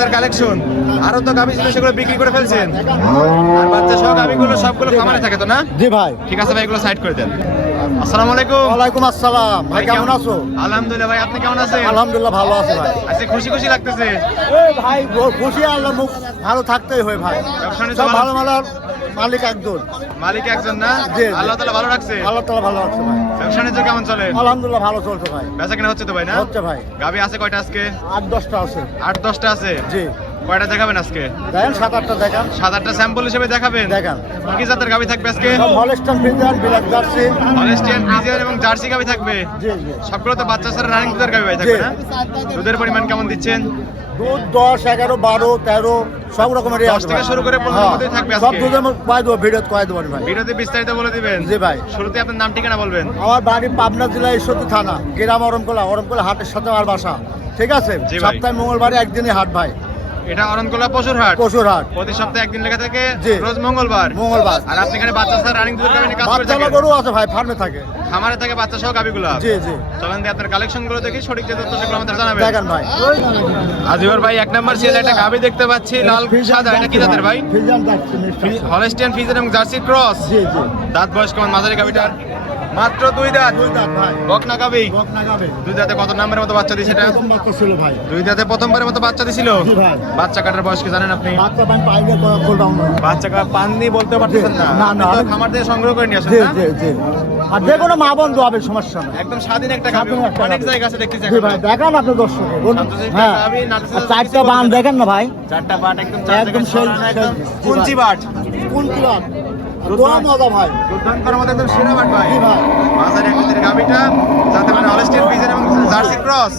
আপনার কালেকশন আরও তো গাভি ছিল সেগুলো বিক্রি করে ফেলছেন। আর বাচ্চা সহ গাভিগুলো সবগুলো খামারে থাকে তো না? জি ভাই। ঠিক আছে ভাই এগুলো সাইড করে দেন। আসসালামু আলাইকুম। ওয়ালাইকুম আসসালাম। ভাই কেমন আছো? আলহামদুলিল্লাহ ভাই আপনি কেমন আছেন? আলহামদুলিল্লাহ ভালো আছি ভাই। আজকে খুশি খুশি লাগতেছে। এই ভাই খুশি আল্লাহ মুখ ভালো থাকতেই হয় ভাই। সব ভালো- ভালো ভালো মালিক একজন। মালিক একজন না? জি। আল্লাহ তালা ভালো রাখছে? আল্লাহ তালা ভালো রাখছে ভাই। ব্যবসা বাণিজ্য কেমন চলে? আলহামদুলিল্লাহ ভালো চলছে ভাই। বেচা কেনা হচ্ছে তো ভাই না? হচ্ছে ভাই। গাভি আছে কয়টা আজকে? আট দশটা আছে। আট দশটা আছে? জি। কয়টা দেখাবেন আজকে? দেখেন সাত আটটা দেখান। সাত আটটা স্যাম্পল হিসেবে দেখাবেন? দেখান। কি জাতের গাভি থাকবে আজকে? Holstein Friesian black Jersey Holstein Friesian এবং জার্সি গাভি থাকবে? জি জি। সবগুলো তো বাচ্চা ছাড়া রানিং দুধের ভাই থাকবে না? দুধের পরিমাণ কেমন দিচ্ছেন? দুধ দশ এগারো বারো তেরো সব রকমের দশ থেকে শুরু করে পনেরোর মধ্যেই থাকবে সব। দুধের মধ্যে দেবো ভিডিও কয়ে দেবো ভাই। ভিডিওতে বিস্তারিত বলে দিবেন? জি ভাই। শুরুতে আপনার নাম ঠিকানা বলবেন? আমার বাড়ি পাবনা জেলা ঈশ্বরদী থানা গ্রাম অরমকোলা অরমকোলা হাটের সাথে আমার বাসা। ঠিক আছে। সপ্তাহে মঙ্গলবারে একদিনই হাট ভাই। এটা অরণকোলা পশুর হাট পশুর হাট প্রতি সপ্তাহে একদিন লেখা থাকে রোজ মঙ্গলবার। মঙ্গলবার। আর আপনি এখানে বাচ্চা ছাড়া রানিং দুধের নিয়ে কাজ করে বাচ্চা গরু আছে ভাই ফার্মে থাকে। খামারে থাকে বাচ্চা সহ গাভিগুলা। জি জি। চলেন দিয়ে আপনার কালেকশনগুলো দেখি সঠিক যে তথ্য সেগুলো আমাদের জানাবেন। দেখেন ভাই। আজিবর ভাই এক নাম্বার সিএল একটা গাভি দেখতে পাচ্ছি লাল সাদা এটা কি জাতের ভাই? ফিজান হলস্টিয়ান ফিজার এবং জার্সি ক্রস জি জি। দাঁত বয়স কেমন মাঝারি গাভিটার? মাত্র দুই দাঁত। দুই দাঁত ভাই। বকনা গাভি বক নাগাবে দুই দাঁতে কত নাম্বারের মতো বাচ্চা দিছে এটা? এরকম বাচ্চা ছিল ভাই। দুই দাঁতে প্রথমবারের মতো বাচ্চা দিছিল জি ভাই। বাচ্চা কাটার বয়স কি জানেন আপনি? বাচ্চা পান পাইলে না বাচ্চা কা পাননি বলতে পারতেছেন না। না, না, খামার থেকে সংগ্রহ করে নিয়ে আসেন জি না? জি জি। আর যে কোনো মা বন্ধু হবে সমস্যা নেই। একদম স্বাধীন একটা একটা অনেক জায়গা আছে দেখতেছি জি ভাই দেখান আপনি দর্শক হ্যাঁ। চারটা বান দেখেন না ভাই। চারটা বাট একদম চার একদম ছড়ানো, একদম কুঞ্চি বাট। মজা ভাই। দুর্দান্ত করার মতো একদম সেরা ভাই। মাঝারি আকৃতির গাভিটা যাতে মানে হলস্টিয়ান ফিজিয়ান এবং জার্সি ক্রস?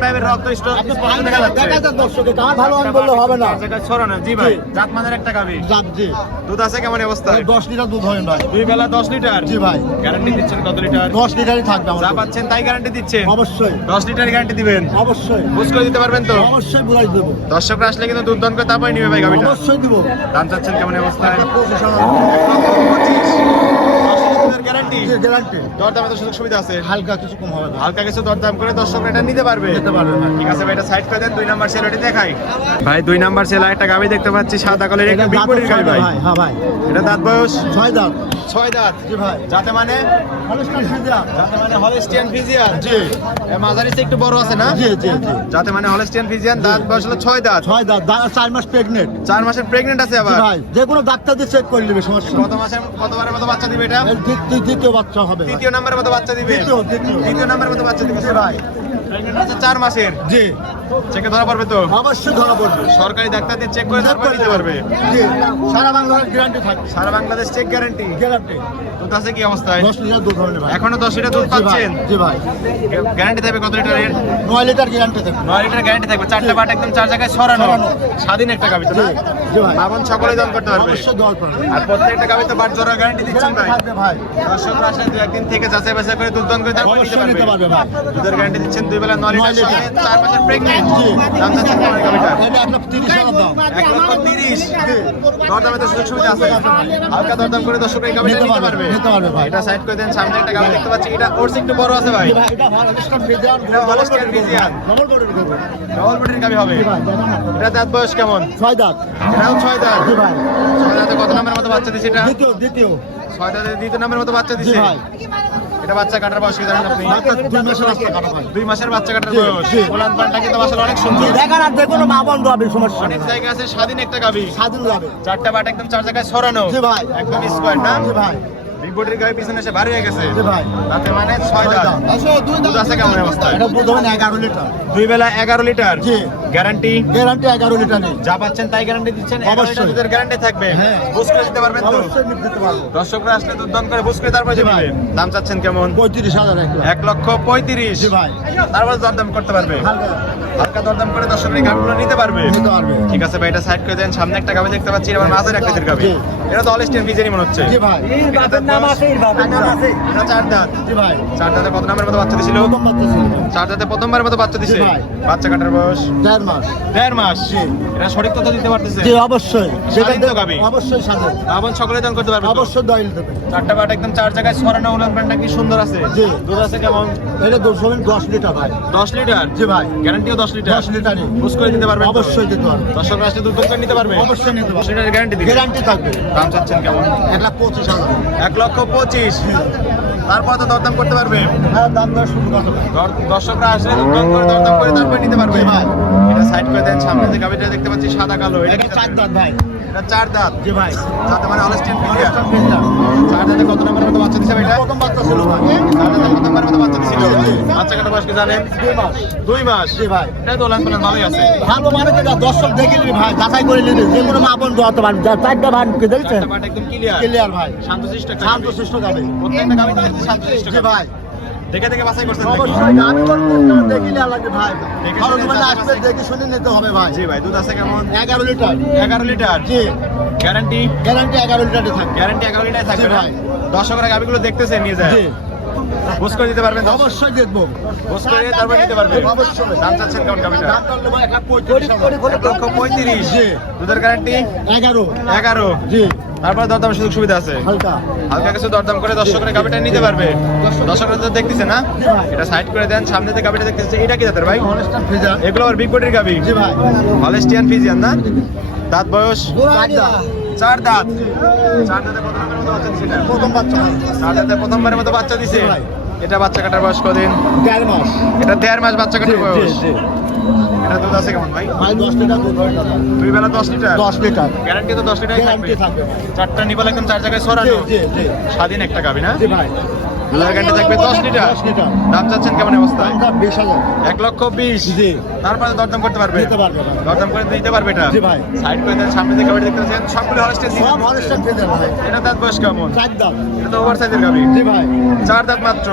পাইপের রক্ত স্ট্রোক আপনি স্পষ্ট পান দেখা দেখা যাচ্ছে যাচ্ছে দর্শকে গান ভালো আমি বললে হবে না। চার ছড়ানো জি ভাই জি। জাতমানের একটা গাভি। যাক জি। দুধ আছে কেমন অবস্থায়? দশ লিটার দুধ হয় ভাই দুই বেলা দশ লিটার? জি ভাই। গ্যারান্টি দিচ্ছেন কত লিটার? দশ লিটারই থাকবে আমার যা পাচ্ছেন তাই গ্যারান্টি দিচ্ছেন? অবশ্যই। দশ লিটার গ্যারান্টি দিবেন? অবশ্যই। বুঝ করে দিতে পারবেন তো? অবশ্যই বুঝাই দেবো। দর্শকরা আসলে কিন্তু দুধ দান করে তারপরে নিবে ভাই গাভিটা। অবশ্যই দিব। দাম চাচ্ছেন কেমন প্রফেশনাল গ্যারান্টি? গ্যারান্টি। দরদামে তো সুযোগ সুবিধা আছে। হালকা কিছু কম হবে হালকা কিছু দরদাম করে দর্শক এটা নিতে পারবে। নিতে পারবে ঠিক আছে ভাই এটা সাইড করে দেন দুই নাম্বার দেখাই। ভাই দুই নাম্বার সেল একটা গাবি দেখতে পাচ্ছি সাদা কালার একটা গাবি ভাই। হ্যাঁ ভাই। এটা দাঁত বয়স? ছয় দাঁত। ছয় দাঁত। জি ভাই। যাতে মানে যাতে মানে হলস্টিয়ান ফিজিয়ান জি। মাঝারি একটু বড় আছে না? জি জি জি। যাতে মানে হলস্টিয়ান ফিজিয়ান দাঁত বয়স হলো ছয় দাঁত। ছয় দাঁত। চার মাস প্রেগনেন্ট চার মাসের প্রেগনেন্ট আছে আবার? ভাই। যে কোনো ডাক্তার দিয়ে চেক করে নেবে সমস্যা কত মাসের কতবারের মতো বাচ্চা দিবে এটা? দ্বিত- দ্বিতীয় বাচ্চা হবে। দ্বিতীয় নাম্বারের মতো বাচ্চা দিবে? দ্বিতীয় নাম্বারের মতো বাচ্চা দিবে ভাই। প্রেগনেন্ট চার মাসের? জি। চেকে ধরা পড়বে তো? অবশ্যই ধরা পড়বে। সরকারি ডাক্তার দিয়ে চেক করে তারপর দিতে পারবে? জি। সারা বাংলাদেশ গ্যারান্টি থাকবে। সারা বাংলাদেশ চেক গ্যারান্টি গ্যারান্টি দুধ আছে কি অবস্থায়? দশ লিটার দুধ হবে ভাই। এখনও দশ লিটার দুধ পাচ্ছেন? জি ভাই। গ্যারান্টি থাকবে কত লিটারের নয় লিটার গ্যারান্টি থাকবে। নয় লিটার গ্যারান্টি থাকবে। চারটা বাট একদম চার জায়গায় সরানো। স্বাধীন একটা গাবি তো মামন সকলেই দান করতে পারবে। দল আর প্রত্যেকটা গাবি তো বাট জোড়া গ্যারান্টি দিচ্ছেন ভাই। দর্শকরা আসলে দু একদিন থেকে যাচাই বাছাই করে দুধ দান করে তারপর নিতে পারবে দুধের গ্যারান্টি দিচ্ছেন দুই বেলা নয় লিটার। চার মাসের প্রেগনেন্ট। দাম গাবিটা এটা একটা তিরিশ হাজার দাম। এক লক্ষ তিরিশ। দরদামে তো সুযোগ সুবিধা আছে। হালকা দরদাম করে দর্শক এই গাবিটা নিতে পারবে। নিতে পারবে ভাই। এটা সাইড করে দেন সামনে একটা গাবি দেখতে পাচ্ছি। এটা ওর একটু বড় আছে ভাই। এটা হলস্টাইন ফ্রিজিয়ান এটা হলস্টাইন ফ্রিজিয়ান। ডবল বডির গরু ডবল বডির গাবি হবে। এটা দাঁত বয়স কেমন? ছয় দাঁত। এটাও ছয় দাঁত। জি ভাই। ছয় দাঁতে কত নাম্বারের মতো বাচ্চা দিছে এটা? দ্বিতীয় দ্বিতীয়। ছয় দাঁতে দ্বিতীয় নাম্বারের মতো বাচ্চা দিছে। ভাই। এটা বাচ্চা কাটার বয়স জানেন আপনি? দুই মাসের বাচ্চা কাটা দুই মাসের বাচ্চা কাটার বয়স। জি। পানটা কিন্তু আসলে অনেক সুন্দর। দেখেন আর যে মা বন্ধু হবে সমস্যা অনেক জায়গা আছে স্বাধীন একটা গাবি স্বাধীন চারটা বাট একদম চার জায়গায় সরানো। জি ভাই। একদম স্কোয়ার না? জি ভাই। বিগ গায়ে পিছনে এসে ভারী হয়ে গেছে। ভাই। তাতে মানে ছয় দাঁত দুধ আছে কেমন অবস্থা এটা দুধ হবে এগারো লিটার। দুই বেলা এগারো লিটার? জি। গ্যারান্টি গ্যারান্টি এগারো লিটার যা পাচ্ছেন তাই গ্যারান্টি দিচ্ছেন। অবশ্যই। দুধের গ্যারান্টি থাকবে। হ্যাঁ। বুঝ করে দিতে পারবেন তো? অবশ্যই দিতে পারব। দর্শকরা আসলে দুধ দান করে বুঝ করে তারপরে। দিবেন দাম চাচ্ছেন কেমন? পঁয়ত্রিশ হাজার এক এক লক্ষ পঁয়ত্রিশ। জি ভাই। তারপরে দরদাম করতে পারবে। হালকা। দরদাম করে দর্শক এই গাভিগুলো নিতে পারবে। নিতে পারবে। ঠিক আছে ভাই এটা সাইড করে দেন। সামনে একটা গাভি দেখতে পাচ্ছি আবার মাঝের একটা গাভি। জি। এটা তো অলস্টিয়ান ফিজারি মনে হচ্ছে। জি ভাই। এটার নাম আছে এটা চার দাঁত। জি ভাই। চার দাঁতে কত নামের মতো বাচ্চা দিছিল? প্রথম বাচ্চা ছিল। চার দাঁতে প্রথমবারের মতো বাচ্চা দিছে। ভাই। বাচ্চা কাটার বয়স? দেড় মাস। দেড় মাস এটা সঠিক তথ্য দিতে পারতেছে জি অবশ্যই। গাভী? অবশ্যই সকলে দান করতে পারবে অবশ্যই দইল দেবে চারটা বাট একদম চার জায়গায় উলান প্যান্টটা কি সুন্দর আছে? জি। দুধ আছে কেমন? এটা দুশো দশ লিটার ভাই। দশ লিটার? জি ভাই। গ্যারান্টিও দশ লিটার? দশ লিটারই। বুঝ করে দিতে পারবেন তো? অবশ্যই দিতে পারবে দর্শক রাষ্ট্রে দুধ করে নিতে পারবে? অবশ্যই নিতে পারবে লিটারের গ্যারান্টি দিবে গ্যারান্টি থাকবে। দাম চাচ্ছেন কেমন? এক লাখ পঁচিশ হাজার। এক লক্ষ পঁচিশ। তারপর তো দরদাম করতে পারবে? হ্যাঁ দাম দর শুরু করতে দর- দর্শকরা আসলে দরদাম করে তারপরে নিতে পারবে। ভাই। এটা সাইড করে দেন সামনে যে গাভিটা দেখতে পাচ্ছি সাদা কালো। এটা চার দাঁত ভাই। এটা চার দাঁত? জি ভাই। যাতে মানে অলস্টেন ফিরলা। চার দাঁতে কত নম্বরের মতো বাচ্চা দিছে এটা? প্রথম বাচ্চা ছিল ভাই। চার দাঁতে কত নম্বরের মতো বাচ্চা দিছিল। বাচ্চা কাটা বয়স কি জানেন? দুই মাস। দুই মাস। জি ভাই। এটা তো ওলান পালান ভালোই আছে। ভালো মানে কি দর্শক দেখে নিবি ভাই যাচাই করে নিবি। যে কোনো মা বোন দোয়াতে পারবি যা চারটা ভাই কি দেখছেন? চারটা পাট একদম ক্লিয়ার ক্লিয়ার ভাই। শান্তশিষ্ট একটা শান্ত গাভী। সুস্থ গাবে প্রত্যেকটা দেখতেছি শান্তশিষ্ট জি ভাই। দেখে দেখে বাছাই করছেন? অবশ্যই না, আমি বলব আপনারা দেখে লাগবে ভাই। শুনে মানে আসবে দেখে শুনে নিতে হবে ভাই। জি ভাই দুধ আছে কেমন? এগারো লিটার। এগারো লিটার? জি। গ্যারান্টি? গ্যারান্টি এগারো লিটারই থাকবে। গ্যারান্টি এগারো লিটার থাকবে ভাই। দর্শকরা গাভিগুলো দেখতেছে নিয়ে যায় জি। বুঝ করে দিতে পারবেন অবশ্যই দেখব। বুঝ করে তারপর নিতে পারবে অবশ্যই। দাম চাচ্ছেন কেমন দাম পঁয়ত্রিশ হাজার। এক লক্ষ পঁয়ত্রিশ। জি। দুধের গ্যারান্টি এগারো। এগারো। জি। তারপর দরদাম সুযোগ সুবিধা আছে? হালকা। হালকা কিছু দরদাম করে দর্শকরা গাভিটা নিতে পারবে। দর্শকরা তো দেখতেছে না? এটা সাইড করে দেন সামনে থেকে গাভিটা দেখতেছে এটা কি জাতের ভাই? এগুলো আবার বিগ বডির গাবি জি ভাই। হলেস্টিয়ান ফিজিয়ান না? দাঁত বয়স? চার দাঁত। চার দাঁত প্রথমবারের মতো বাচ্চা দিছে। প্রথম বাচ্চা। চার দাঁতে প্রথমবারের মতো বাচ্চা দিছে। ভাই। এটা বাচ্চা কাটার বয়স কদিন? দেড় মাস। এটা দেড় মাস বাচ্চা কাটার বয়স? এটা দুধ আছে কেমন ভাই? ভাই দশ লিটার দুধ হয় দুই বেলা দশ লিটার? দশ লিটার। গ্যারান্টি তো দশ লিটার গ্যারান্টি থাকবে থাকবে চারটা নিবল একদম চার জায়গায় সরানো? স্বাধীন একটা গাবি না? জি ভাই। দুধের গ্যারান্টি থাকবে দশ লিটার। দাম চাচ্ছেন কেমন অবস্থায়? দামটা বিশ হাজার। এক লক্ষ বিশ। জি। তারপরে দরদাম করতে পারবে? দিতে পারবে ভাই দরদাম করে দিতে পারবে এটা? জি ভাই। সাইড করে সামনে থেকে গাড়ি দেখতে পাচ্ছেন সবগুলো সব ফিজার ভাই। এটা দাঁত বয়স কেমন? চার এটা তো ওভার সাইজের জি ভাই। চার দাঁত মাত্র।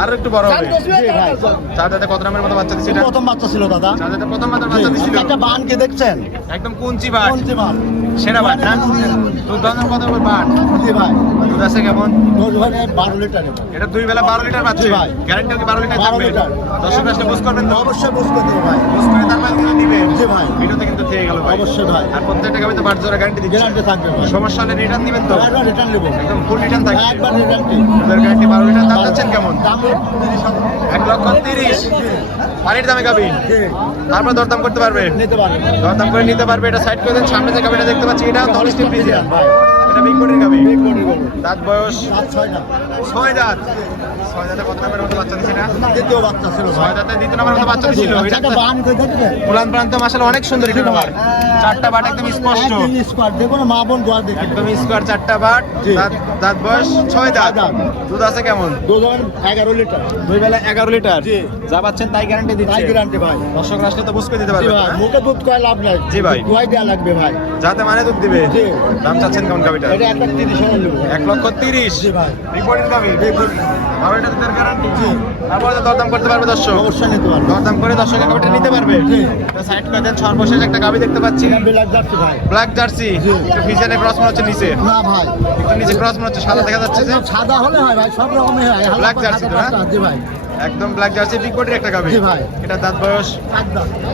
আর একটু বড় হবে। জি ভাই। চার দাঁতে কত নামের মতো বাচ্চা দিচ্ছে প্রথম বাচ্চা ছিল দাদা। চার দাঁতে প্রথম মাত্র বাচ্চা দিছিল। একটা বান কে দেখছেন? একদম কুঞ্চি বাট কোনটি বান। সেরা বাট না দুধ দাম কত বাট জি ভাই। দুধ আছে কেমন? রোজ ভাই বারো লিটার নেব এটা দুই বেলা বারো লিটার পাচ্ছে। ভাই। গ্যারান্টি কি বারো লিটার 12 থাকবে। দর্শক আসলে বুঝ করবেন তো? অবশ্যই বুঝ করতে ভাই। বুঝ করে দিলে দিবে জি ভাই। ভিডিওতে কিন্তু থেকে গেল ভাই। অবশ্যই ভাই। আর প্রত্যেকটা গাড়ি তো বাট জোড়া গ্যারান্টি দিচ্ছে। গ্যারান্টি থাকবে সমস্যা হলে রিটার্ন দিবেন তো? একবার রিটার্ন নেব। একদম ফুল রিটার্ন থাকবে। একবার গ্যারান্টি দুধের গ্যারান্টি বারো লিটার দাম যাচ্ছেন কেমন? এক লক্ষ তিরিশ। পানির দামে গাবি? তারপর দরদাম করতে পারবে? নিতে পারবে। দরদাম করে নিতে পারবে। এটা সাইড করে দেন। সামনে যে গাবিটা দেখতে পাচ্ছি এটা দশ স্টিল ফ্রিজিয়ান ভাই। এটা বিগ বডির গাবি। বিগ বডি বলো দাঁত বয়স? সাত ছয় না। ছয় দাঁত ছয় দাঁতে কত নাম্বারের মতো বাচ্চা দিচ্ছে না দ্বিতীয় বাচ্চা ছিল ছয় দাঁতে দ্বিতীয় নাম্বারের মতো বাচ্চা দিছিল এটা বাচ্চাটা বান কে দেখবে পুরান প্রান্ত মাসাল অনেক সুন্দর এটা নাম্বার চারটা বাট একদম স্পষ্ট। একদিন স্কোয়াড মা বোন দোয়া দেখে। একদম স্কোয়ার চারটা বাট দাঁত দাঁত বয়স ছয় দাঁত দুধ আছে কেমন? দুধ এগারো লিটার। দুই বেলা এগারো লিটার। জি। যা পাচ্ছেন তাই গ্যারান্টি তাই গ্যারান্টি ভাই। দর্শক তো দিতে পারবে। ভাই মুখে দুধ কয় লাভ নাই। জি ভাই। দোয়াই দেওয়া লাগবে ভাই। যাতে মানে দুধ দিবে। দাম চাচ্ছেন কেমন গাবিটা এটা এক লাখ তিরিশ এক লক্ষ তিরিশ। জি ভাই। গ্যারান্টি তারপরে তো দরদাম করতে পারবে দর্শক। অবশ্যই নিতে পারবে। দরদাম করে দর্শক নিতে পারবে। সাইড করে দেন সর্বশেষ একটা গাবি দেখতে পাচ্ছি। ভাই। Black Jersey. জি। একটু ফিজানে ক্রস মনে হচ্ছে নিচে। না ভাই। একটু নিচে ক্রস মনে হচ্ছে সাদা দেখা যাচ্ছে যে। একদম সাদা হলে হয় ভাই সব রকমের হয়। তো, হ্যাঁ? ভাই। একদম ব্ল্যাক জার্সি বিগ বডির একটা গাবি। ভাই। এটা দাঁত বয়স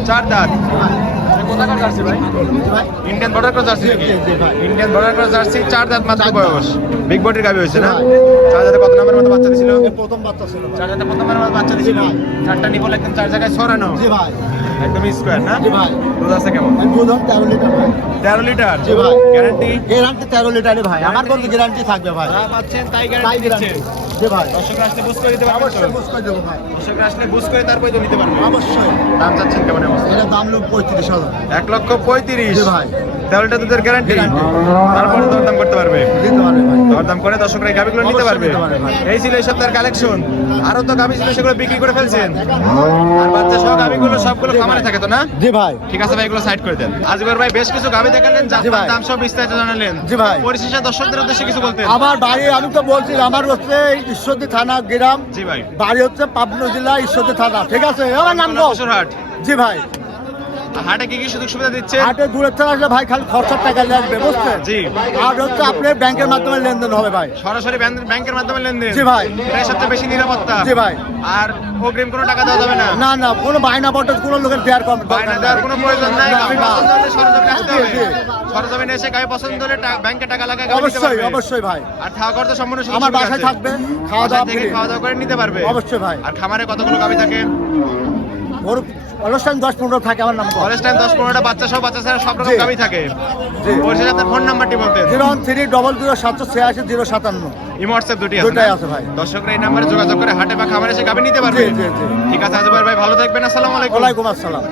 চার দাঁত। ভাই। এটা কোথাকার জার্সি ভাই। ইন্ডিয়ান বর্ডার ক্রস জার্সি নাকি। ইন্ডিয়ান বর্ডার ক্রস জার্সি চার দাঁত মাত্র বয়স। বিগ বডির গাবি হয়েছে না? চার দাঁতে কত নাম্বারের মতো বাচ্চা দিছিল? প্রথম বাচ্চা ছিল। চার দাঁতে প্রথমবার মতো বাচ্চা দিছিল? চারটা নিপল একদম চার জায়গায় সরানো জি ভাই। একদম স্কোয়ার না? জি ভাই। দুধ আছে কেমন? দুধ হবে তেরো লিটার ভাই। লিটার? জি ভাই। গ্যারান্টি গ্যারান্টি তেরো লিটারই ভাই। আমার গ্যারান্টি থাকবে ভাই? যা পাচ্ছেন তাই গ্যারান্টি জি ভাই। দর্শকরা আসলে বুঝ করে দিতে পারবেন অবশ্যই বুঝ করে দেবো ভাই। দর্শকরা আসলে বুঝ করে তারপরে তো নিতে পারবে। অবশ্যই। দাম চাচ্ছেন কেমন অবস্থা? এটা দাম লোক পঁয়ত্রিশ হাজার। এক লক্ষ পঁয়ত্রিশ। তেরোটা দুধের গ্যারান্টি। তারপরে দরদাম করতে পারবে। দরদাম করে দর্শকরা এই গাভিগুলো নিতে পারবে। এই ছিল এই সপ্তাহের কালেকশন আরও তো গাভি ছিল সেগুলো বিক্রি করে ফেলছেন। আর বাচ্চা সহ গাভিগুলো সবগুলো খামারে থাকে তো না? জি ভাই। ঠিক আছে ভাই এগুলো সাইড করে দেন। আজকের ভাই বেশ কিছু গাভি দেখালেন যার। দাম সব বিস্তারিত জানালেন। জি ভাই। পরিশেষে দর্শকদের উদ্দেশ্যে কিছু বলতেন। আমার বাড়ি আমি তো বলছি আমার হচ্ছে ঈশ্বরদী থানা গ্রাম। জি ভাই। বাড়ি হচ্ছে পাবনা জেলা ঈশ্বরদী থানা। ঠিক আছে? আমার নাম জি ভাই। হাটে কি কি সুযোগ সুবিধা দিচ্ছে হাটে দূরের থেকে আসলে ভাই খালি খরচার টাকা লাগবে বুঝছেন? জি। আর হচ্ছে আপনার ব্যাংকের মাধ্যমে লেনদেন হবে ভাই। সরাসরি ব্যাংক- ব্যাংকের মাধ্যমে লেনদেন? জি ভাই। এটাই সবচেয়ে বেশি নিরাপত্তা। জি ভাই। আর অগ্রিম কোনো টাকা দেওয়া যাবে না? না না কোনো বায়না বটে কোনো লোকের দেওয়ার কম বায়না দেওয়ার কোনো প্রয়োজন নাই হলে সরজমিনে আসতে হবে। সরজমিনে এসে গাভী পছন্দ হলে ব্যাংকে টাকা লাগা অবশ্যই অবশ্যই ভাই। আর খাওয়া খরচ সম্পূর্ণ আমার বাসায় থাকবে খাওয়া দাওয়া থেকে খাওয়া দাওয়া করে নিতে পারবে। অবশ্যই ভাই। আর খামারে কতগুলো গাভী থাকে? গরু টাইম দশ পনেরো থাকে আমার নাম অনুষ্ঠান দশ পনেরোটা বাচ্চা সহ বাচ্চা ছাড়া সব রকম গাবি থাকে। পরিশেষে আপনার ফোন নাম্বারটি বলতে zero one three double zero সাতশো ছিয়াশি জিরো সাতান্ন। ইমোয়াটসঅ্যাপ দুটি আছে দুটাই আছে ভাই। দর্শকরা এই নাম্বারে যোগাযোগ করে হাটে বা খামারে এসে গাবি নিতে পারবে। ঠিক আছে আজ ভাই ভালো থাকবেন। আসসালামু আলাইকুম। ওয়ালাইকুম আসসালাম।